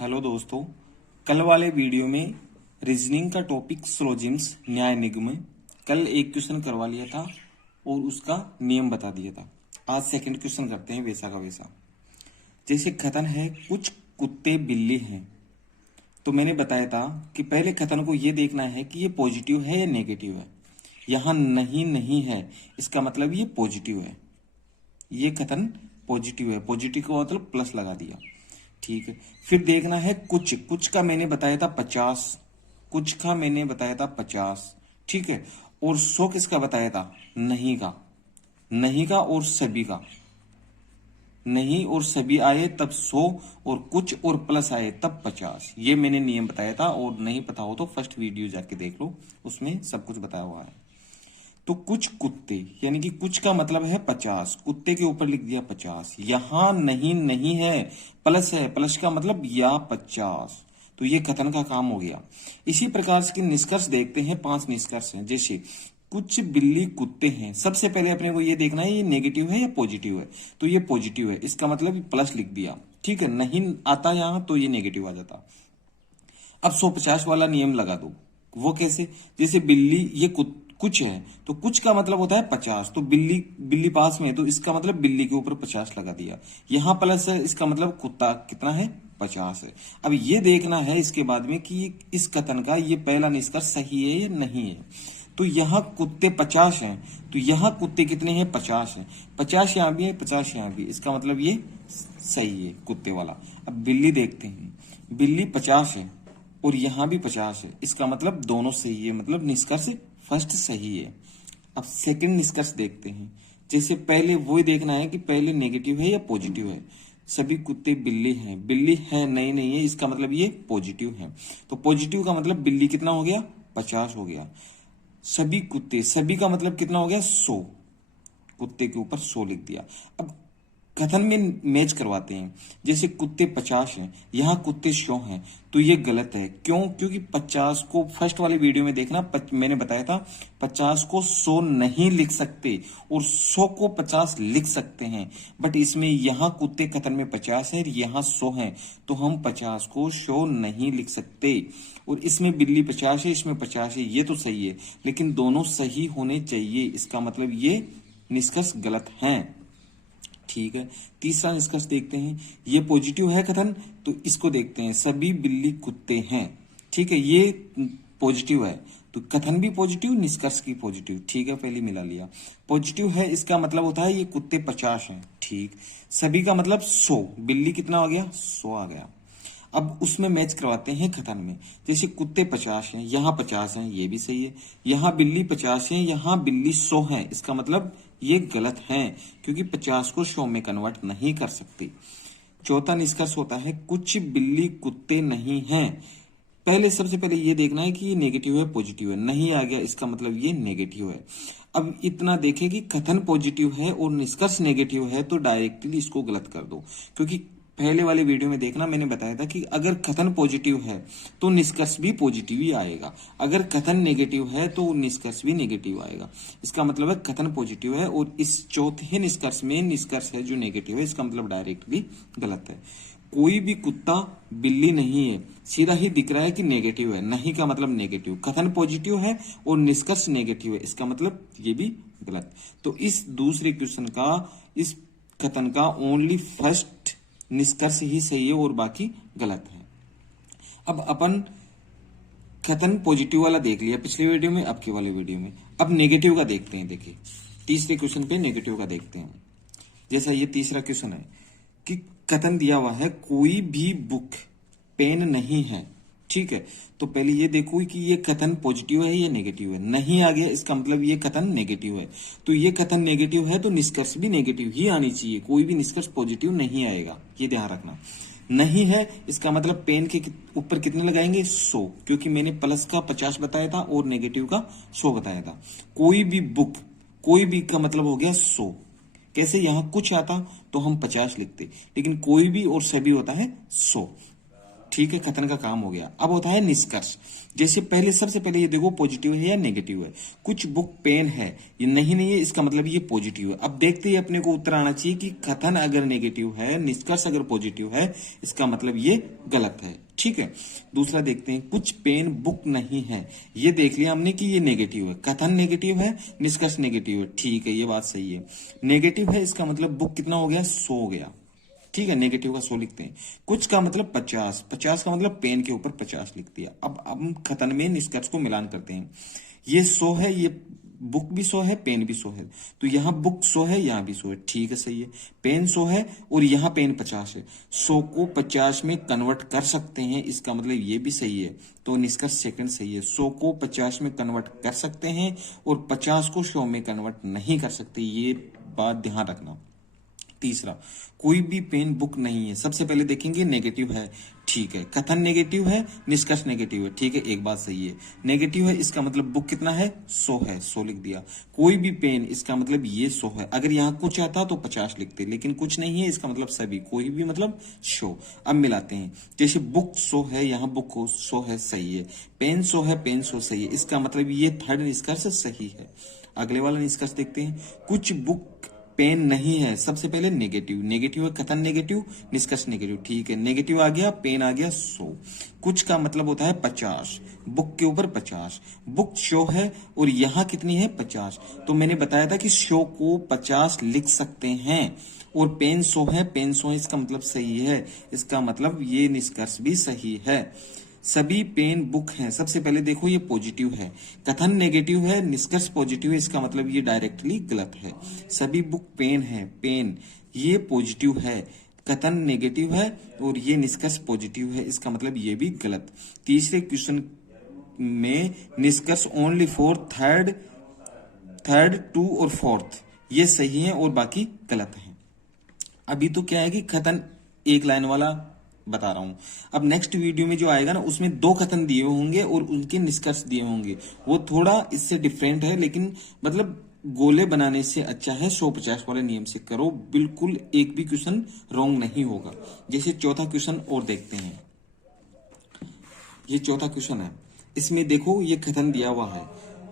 Hello दोस्तों, कल वाले वीडियो में रीजनिंग का टॉपिक सिलोजिम्स न्याय निगम कल एक क्वेश्चन करवा लिया था और उसका नियम बता दिया था। आज सेकंड क्वेश्चन करते हैं वैसा का वैसा। जैसे कथन है कुछ कुत्ते बिल्ली हैं, तो मैंने बताया था कि पहले कथन को ये देखना है कि ये पॉजिटिव है या नेगेटिव है। यहाँ नहीं नहीं है, इसका मतलब ये पॉजिटिव है। ये कथन पॉजिटिव है, पॉजिटिव का मतलब प्लस लगा दिया। ठीक है, फिर देखना है कुछ कुछ का मैंने बताया था 50, कुछ का मैंने बताया था 50। ठीक है, और 100 किसका बताया था? नहीं का। नहीं का और सभी का। नहीं और सभी आए तब 100, और कुछ और प्लस आए तब 50। ये मैंने नियम बताया था, और नहीं पता हो तो फर्स्ट वीडियो जाके देख लो, उसमें सब कुछ बताया हुआ है। तो कुछ कुत्ते यानी कि कुछ का मतलब है 50, कुत्ते के ऊपर लिख दिया 50। यहां नहीं नहीं है, प्लस है, प्लस का मतलब या 50। तो ये कथन का काम हो गया। इसी प्रकार से निष्कर्ष देखते हैं, 5 निष्कर्ष हैं। जैसे कुछ बिल्ली कुत्ते हैं, सबसे पहले अपने को ये देखना है ये नेगेटिव है या पॉजिटिव है। तो ये पॉजिटिव है, इसका मतलब प्लस लिख दिया। ठीक है, नहीं आता यहां तो ये नेगेटिव आ जाता। अब 150 वाला नियम लगा दो। वो कैसे? जैसे बिल्ली ये कुछ है, तो कुछ का मतलब होता है 50, तो बिल्ली बिल्ली पास में है, तो इसका मतलब बिल्ली के ऊपर 50 लगा दिया। यहां प्लस है, इसका मतलब कुत्ता कितना है? 50 है। अब ये देखना है इसके बाद में कि इस कथन का ये पहला निष्कर्ष सही है या नहीं है। तो यहाँ कुत्ते 50 हैं, तो यहाँ कुत्ते कितने हैं? 50 हैं। 50 यहाँ भी है, 50 यहाँ भी, इसका मतलब ये सही है कुत्ते वाला। अब बिल्ली देखते हैं, बिल्ली 50 है और यहां भी 50 है, इसका मतलब दोनों सही है, मतलब निष्कर्ष फर्स्ट सही है। अब सेकंड निष्कर्ष देखते हैं। जैसे पहले वही देखना है कि पहले नेगेटिव है या पॉजिटिव है। सभी कुत्ते बिल्ली हैं, बिल्ली है नहीं नहीं है, इसका मतलब ये पॉजिटिव है। तो पॉजिटिव का मतलब बिल्ली कितना हो गया? 50 हो गया। सभी कुत्ते, सभी का मतलब कितना हो गया? 100, कुत्ते के ऊपर 100 लिख दिया। अब कथन में मैच करवाते हैं। जैसे कुत्ते 50 हैं, यहाँ कुत्ते 100 हैं, तो ये गलत है। क्यों? क्योंकि 50 को फर्स्ट वाले वीडियो में देखना, मैंने बताया था 50 को 100 नहीं लिख सकते और 100 को 50 लिख सकते हैं। बट इसमें यहाँ कुत्ते कथन में 50 है, यहाँ 100 है, तो हम 50 को 100 नहीं लिख सकते। और इसमें बिल्ली 50 है, इसमें 50 है, ये तो सही है, लेकिन दोनों सही होने चाहिए, इसका मतलब ये निष्कर्ष गलत है। ठीक है, तीसरा निष्कर्ष देखते हैं। ये पॉजिटिव है कथन, तो इसको देखते हैं। सभी बिल्ली कुत्ते हैं, ठीक है, ये पॉजिटिव है, तो कथन भी पॉजिटिव, निष्कर्ष की पॉजिटिव। ठीक है, पहले मिला लिया। पॉजिटिव है, इसका मतलब होता है ये कुत्ते 50 हैं। ठीक, सभी का मतलब 100, बिल्ली कितना हो गया? 100 आ गया। अब उसमें मैच करवाते हैं कथन में। जैसे कुत्ते 50 हैं, यहाँ 50 हैं, ये भी सही है। यहाँ बिल्ली 50 है, यहाँ बिल्ली 100 है, इसका मतलब ये गलत है, क्योंकि 50 को 100 में कन्वर्ट नहीं कर सकते। चौथा निष्कर्ष होता है कुछ बिल्ली कुत्ते नहीं हैं। पहले सबसे पहले ये देखना है कि ये नेगेटिव है पॉजिटिव है। नहीं आ गया, इसका मतलब ये नेगेटिव है। अब इतना देखें कि कथन पॉजिटिव है और निष्कर्ष नेगेटिव है, तो डायरेक्टली इसको गलत कर दो। क्योंकि पहले वाले वीडियो में देखना, मैंने बताया था कि अगर कथन पॉजिटिव है तो निष्कर्ष भी पॉजिटिव ही आएगा, अगर कथन नेगेटिव है तो निष्कर्ष भी नेगेटिव आएगा। इसका मतलब है कथन पॉजिटिव है और इस चौथे निष्कर्ष में निष्कर्ष है जो नेगेटिव है, इसका मतलब डायरेक्टली गलत है। कोई भी कुत्ता बिल्ली नहीं है, सीधा ही दिख रहा है कि नेगेटिव है। नहीं का मतलब नेगेटिव, कथन पॉजिटिव है और निष्कर्ष नेगेटिव है, इसका मतलब ये भी गलत। तो इस दूसरे क्वेश्चन का, इस कथन का ओनली फर्स्ट निष्कर्ष ही सही है और बाकी गलत है। अब अपन कथन पॉजिटिव वाला देख लिया पिछले वीडियो में, अब के वाले वीडियो में अब नेगेटिव का देखते हैं। देखिए, तीसरे क्वेश्चन पे नेगेटिव का देखते हैं। जैसा ये तीसरा क्वेश्चन है कि कथन दिया हुआ है कोई भी बुक पेन नहीं है। ठीक है, तो पहले ये देखो कि ये कथन पॉजिटिव है या नेगेटिव है। नहीं आ गया, इसका मतलब ये कथन नेगेटिव है। तो ये कथन नेगेटिव है तो निष्कर्ष भी नेगेटिव ही आनी चाहिए, कोई भी निष्कर्ष पॉजिटिव नहीं आएगा, ये ध्यान रखना। नहीं है, इसका मतलब पेन के ऊपर कितने लगाएंगे? 100, क्योंकि मैंने प्लस का 50 बताया था और नेगेटिव का 100 बताया था। कोई भी बुक, कोई भी का मतलब हो गया 100। कैसे? यहां कुछ आता तो हम 50 लिखते, लेकिन कोई भी और सभी होता है 100। ठीक है, कथन का काम हो गया। अब होता है निष्कर्ष। जैसे पहले, सबसे पहले ये देखो पॉजिटिव है या नेगेटिव है। कुछ बुक पेन है, ये नहीं है, इसका मतलब ये पॉजिटिव है। अब देखते ही अपने को उत्तर आना चाहिए कि कथन अगर नेगेटिव है, निष्कर्ष अगर पॉजिटिव है, इसका मतलब ये गलत है। ठीक है, दूसरा देखते हैं, कुछ पेन बुक नहीं है। ये देख लिया हमने कि ये नेगेटिव है, कथन नेगेटिव है, निष्कर्ष नेगेटिव है। ठीक है, ये बात सही है। नेगेटिव है, इसका मतलब बुक कितना हो गया, 100 हो गया। ठीक है, नेगेटिव का 100 लिखते हैं। कुछ का मतलब 50, 50 का मतलब पेन के ऊपर 50 लिख दिया। अब हम कथन में निष्कर्ष को मिलान करते हैं। ये 100 है, ये बुक भी 100 है, पेन भी 100 है, तो यहाँ बुक 100 है, यहाँ भी 100 है। ठीक है, सही है। पेन 100 है और यहाँ पेन 50 है, 100 को 50 में कन्वर्ट कर सकते हैं, इसका मतलब ये भी सही है। तो निष्कर्ष सेकंड सही है। 100 को 50 में कन्वर्ट कर सकते हैं और 50 को 100 में कन्वर्ट नहीं कर सकते, ये बात ध्यान रखना। तीसरा, कोई भी पेन बुक नहीं है। सबसे पहले देखेंगे नेगेटिव है, ठीक है। कथन नेगेटिव है, निष्कर्ष नेगेटिव है, ठीक है, एक बात सही है। नेगेटिव है, इसका मतलब बुक कितना है, 100 है, 100 लिख दिया। कोई भी पेन, इसका मतलब ये 100 है। अगर यहाँ कुछ आता तो 50 लिखते, लेकिन कुछ नहीं है, इसका मतलब सभी, कोई भी मतलब 100। अब मिलाते हैं, जैसे बुक 100 है, यहाँ बुक 100 है, सही है। पेन 100 है, पेन 100 सही है, इसका मतलब ये थर्ड निष्कर्ष सही है। अगले वाला निष्कर्ष देखते हैं, कुछ बुक पेन नहीं है। सबसे पहले नेगेटिव, नेगेटिव है, कथन नेगेटिव, निष्कर्ष नेगेटिव, ठीक है। नेगेटिव आ गया, पेन आ गया 100। कुछ का मतलब होता है 50, बुक के ऊपर 50, बुक 100 है और यहाँ कितनी है 50, तो मैंने बताया था कि 100 को 50 लिख सकते हैं। और पेन 100 है, पेन 100 है, इसका मतलब सही है, इसका मतलब ये निष्कर्ष भी सही है। सभी पेन बुक हैं। सबसे पहले देखो ये पॉजिटिव है, कथन नेगेटिव है, निष्कर्ष पॉजिटिव है, इसका मतलब ये डायरेक्टली गलत है। सभी बुक पेन है, पेन ये पॉजिटिव है, कथन नेगेटिव है और ये निष्कर्ष पॉजिटिव है, इसका मतलब ये भी गलत। तीसरे क्वेश्चन में निष्कर्ष ओनली फॉर थर्ड 2 और 4th ये सही है और बाकी गलत है। अभी तो क्या है कि कथन एक लाइन वाला बता रहा हूं। अब नेक्स्ट वीडियो में जो आएगा ना, उसमें 2 कथन दिए होंगे और उनके निष्कर्ष दिए होंगे, वो थोड़ा इससे डिफरेंट है, लेकिन मतलब गोले बनाने से अच्छा है 150 वाले नियम से करो, बिल्कुल एक भी क्वेश्चन रॉन्ग नहीं होगा। जैसे चौथा क्वेश्चन और देखते हैं, ये चौथा क्वेश्चन है, इसमें देखो ये कथन दिया हुआ है,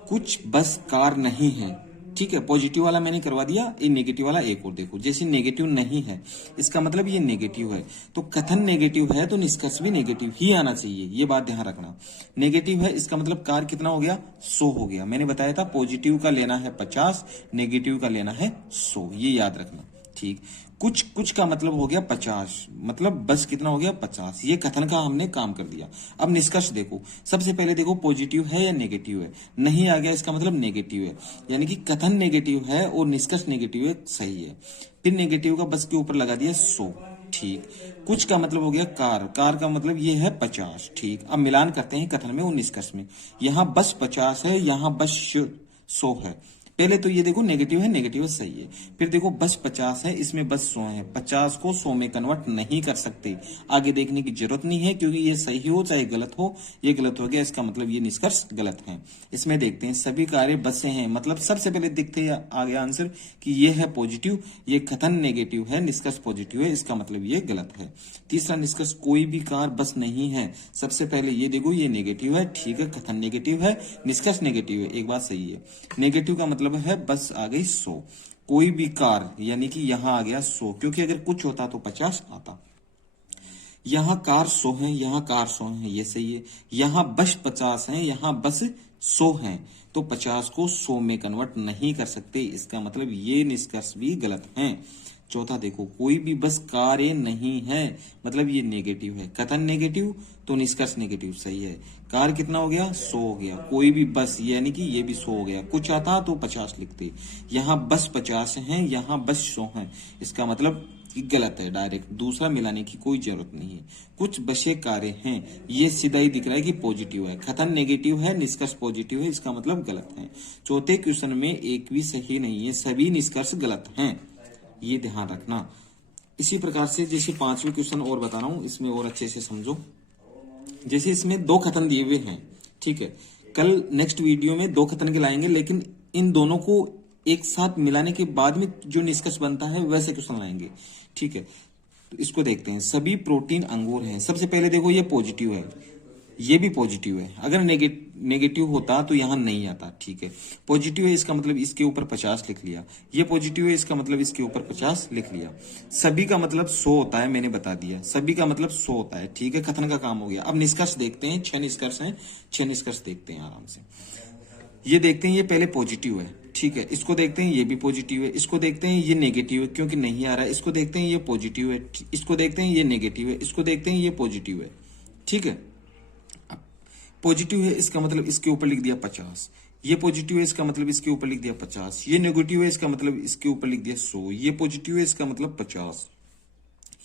कुछ बस कार नहीं है, ठीक है। पॉजिटिव वाला मैंने करवा दिया, ये नेगेटिव वाला एक और देखो। जैसे नेगेटिव नहीं है, इसका मतलब ये नेगेटिव है, तो कथन नेगेटिव है तो निष्कर्ष भी नेगेटिव ही आना चाहिए, ये बात ध्यान रखना। नेगेटिव है, इसका मतलब कार कितना हो गया, 100 हो गया। मैंने बताया था पॉजिटिव का लेना है 50, नेगेटिव का लेना है 100, ये याद रखना, ठीक। कुछ का मतलब हो गया 50, मतलब बस कितना हो गया 50, ये कथन का हमने काम कर दिया। अब निष्कर्ष देखो, सबसे पहले देखो पॉजिटिव है या नेगेटिव है, नहीं आ गया, इसका मतलब नेगेटिव है, यानी कि कथन नेगेटिव है और निष्कर्ष नेगेटिव है, सही है। फिर नेगेटिव का बस के ऊपर लगा दिया 100, ठीक। कुछ का मतलब हो गया कार, कार का मतलब ये है 50, ठीक। अब मिलान करते हैं कथन में और निष्कर्ष में, यहाँ बस 50 है, यहाँ बस 100 है। पहले तो ये देखो नेगेटिव है, नेगेटिव है, सही है। फिर देखो बस 50 है, इसमें बस 100 है, 50 को 100 में कन्वर्ट नहीं कर सकते, आगे देखने की जरूरत नहीं है, क्योंकि ये सही हो चाहे गलत हो, ये गलत हो गया, इसका मतलब ये निष्कर्ष गलत है। इसमें देखते हैं, सभी कारें बसें हैं, मतलब सबसे पहले दिखते हैं आ गया आंसर कि ये है पॉजिटिव, ये कथन नेगेटिव है, निष्कर्ष पॉजिटिव है, इसका मतलब ये गलत है। तीसरा निष्कर्ष, कोई भी कार बस नहीं है। सबसे पहले ये देखो ये नेगेटिव है, ठीक है, कथन नेगेटिव है, निष्कर्ष नेगेटिव है, एक बात सही है। नेगेटिव का मतलब है बस आ गई 100, कोई भी कार, यानी कि यहां आ गया 100, क्योंकि अगर कुछ होता तो 50 आता। यहां कार 100 है, यहां कार 100 है, ये सही है। यहां बस 50 है, यहां बस 100 है, तो 50 को 100 में कन्वर्ट नहीं कर सकते, इसका मतलब ये निष्कर्ष भी गलत है। चौथा देखो, कोई भी बस कारें नहीं है, मतलब ये नेगेटिव है, कथन नेगेटिव तो निष्कर्ष नेगेटिव, सही है। कार कितना हो गया, 100 हो गया, कोई भी बस, यानी कि ये भी 100 हो गया, कुछ आता तो 50 लिखते, यहाँ बस 50 है, यहाँ बस 100 है, इसका मतलब गलत है, डायरेक्ट दूसरा मिलाने की कोई जरूरत नहीं है। कुछ बसें कारें हैं, ये सीधा ही दिख रहा है कि पॉजिटिव है, कथन नेगेटिव है, निष्कर्ष पॉजिटिव है, इसका मतलब गलत है। चौथे क्वेश्चन में एक भी सही नहीं है, सभी निष्कर्ष गलत हैं, ये ध्यान रखना। इसी प्रकार से जैसे 5वें क्वेश्चन और बता रहा हूं, इसमें और अच्छे से समझो। जैसे इसमें 2 कथन दिए हुए हैं, ठीक है, कल नेक्स्ट वीडियो में 2 कथन के लाएंगे, लेकिन इन दोनों को एक साथ मिलाने के बाद में जो निष्कर्ष बनता है वैसे क्वेश्चन लाएंगे, ठीक है। तो इसको देखते हैं, सभी प्रोटीन अंगूर हैं। सबसे पहले देखो ये पॉजिटिव है, ये भी पॉजिटिव है। अगर नेगेटिव होता तो यहां नहीं आता, ठीक है। पॉजिटिव है इसका मतलब इसके ऊपर 50 लिख लिया, ये पॉजिटिव है इसका मतलब इसके ऊपर 50 लिख लिया। सभी का मतलब 100 होता है, मैंने बता दिया, सभी का मतलब 100 होता है, ठीक है। कथन का काम हो गया। अब निष्कर्ष देखते हैं, 6 निष्कर्ष हैं, 6 निष्कर्ष देखते हैं आराम से। ये देखते हैं, ये पहले पॉजिटिव है, ठीक है। इसको देखते हैं, ये भी पॉजिटिव है। इसको देखते हैं, ये नेगेटिव है क्योंकि नहीं आ रहा है। इसको देखते हैं, ये पॉजिटिव है। इसको देखते हैं, ये नेगेटिव है। इसको देखते हैं, ये पॉजिटिव है, ठीक है। पॉजिटिव है इसका मतलब इसके ऊपर लिख दिया 50, ये पॉजिटिव है इसका मतलब इसके ऊपर लिख दिया 50, ये नेगेटिव है इसका मतलब इसके ऊपर लिख दिया 100, ये पॉजिटिव है इसका मतलब 50,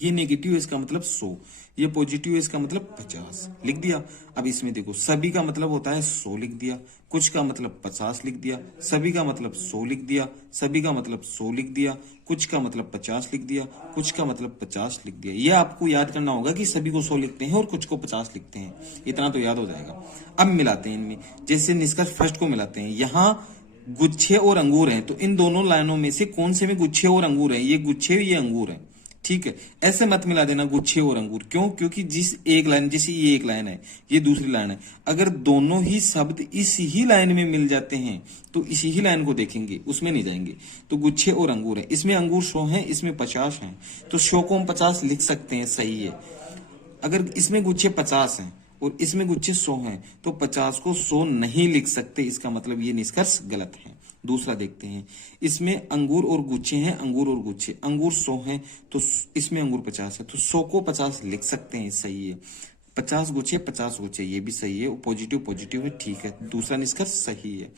ये नेगेटिव है इसका मतलब 100, ये पॉजिटिव है इसका मतलब 50 लिख दिया। अब इसमें देखो, सभी का मतलब होता है 100 लिख दिया, कुछ का मतलब 50 लिख दिया, सभी का मतलब 100 लिख दिया, सभी का मतलब 100 लिख दिया, कुछ का मतलब 50 लिख दिया, कुछ का मतलब 50 लिख दिया। ये आपको याद करना होगा कि सभी को 100 लिखते हैं और कुछ को 50 लिखते हैं, इतना तो याद हो जाएगा। अब मिलाते हैं इनमें, जैसे निष्कर्ष फर्स्ट को मिलाते हैं। यहाँ गुच्छे और अंगूर हैं, तो इन दोनों लाइनों में से कौन से में गुच्छे और अंगूर है? ये गुच्छे, ये अंगूर है, ठीक है। ऐसे मत मिला देना गुच्छे और अंगूर, क्यों? क्योंकि जिस एक लाइन, जैसे ये एक लाइन है, ये दूसरी लाइन है, अगर दोनों ही शब्द इस ही लाइन में मिल जाते हैं तो इसी ही लाइन को देखेंगे, उसमें नहीं जाएंगे। तो गुच्छे और अंगूर है, इसमें अंगूर 100 है, इसमें 50 है, तो 100 को हम 50 लिख सकते हैं, सही है। अगर इसमें गुच्छे 50 हैं और इसमें गुच्छे 100 हैं तो 50 को 100 नहीं लिख सकते, इसका मतलब ये निष्कर्ष गलत है। दूसरा देखते हैं, इसमें अंगूर और गुच्छे हैं, अंगूर और गुच्छे, अंगूर 100 हैं तो इसमें अंगूर 50 है, तो 100 को 50 लिख सकते हैं, सही है। 50 गुच्छे 50 गुच्छे, ये भी सही है, पॉजिटिव पॉजिटिव है, ठीक है। दूसरा निष्कर्ष सही है।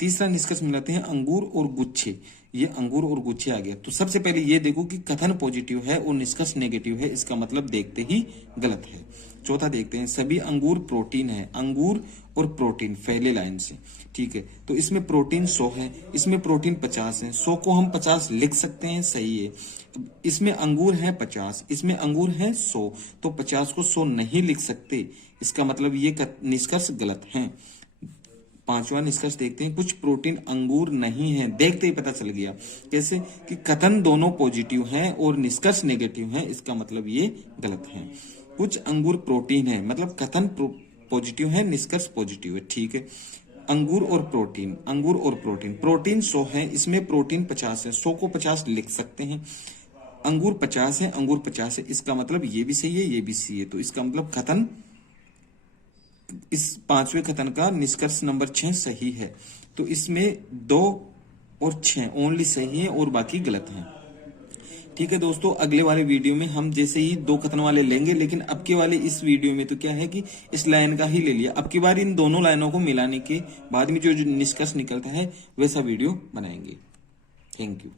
तीसरा निष्कर्ष मिलाते हैं, अंगूर और गुच्छे, ये अंगूर और गुच्छे आ गया। तो सबसे पहले ये देखो कि कथन पॉजिटिव है और निष्कर्ष नेगेटिव है, इसका मतलब देखते ही गलत है। चौथा देखते हैं, सभी अंगूर प्रोटीन है, अंगूर और प्रोटीन पहले लाइन से, ठीक है। तो इसमें प्रोटीन 100 है, इसमें प्रोटीन 50 है, 100 को हम 50 लिख सकते हैं, सही है। इसमें अंगूर है 50, इसमें अंगूर है 100, तो 50 को 100 नहीं लिख सकते, इसका मतलब ये निष्कर्ष गलत है। पांचवा निष्कर्ष देखते हैं, कुछ प्रोटीन अंगूर नहीं है, देखते ही पता चल गया कैसे कि कथन दोनों पॉजिटिव हैं और निष्कर्ष नेगेटिव है, इसका मतलब ये गलत है। कुछ अंगूर प्रोटीन है, मतलब कथन पॉजिटिव है, निष्कर्ष पॉजिटिव है, ठीक है। अंगूर और प्रोटीन, अंगूर और प्रोटीन, प्रोटीन 100 है, इसमें प्रोटीन 50 है, 100 को 50 लिख सकते हैं। अंगूर 50 है, अंगूर 50 है, इसका मतलब ये भी सही है, ये भी सही है, तो इसका मतलब कथन, इस पांचवें कथन का निष्कर्ष नंबर 6 सही है। तो इसमें 2 और 6 ओनली सही है और बाकी गलत हैं, ठीक है दोस्तों। अगले वाले वीडियो में हम जैसे ही 2 कथन वाले लेंगे, लेकिन अब के वाले इस वीडियो में तो क्या है कि इस लाइन का ही ले लिया। अब की बार इन दोनों लाइनों को मिलाने के बाद में जो निष्कर्ष निकलता है वैसा वीडियो बनाएंगे। Thank you.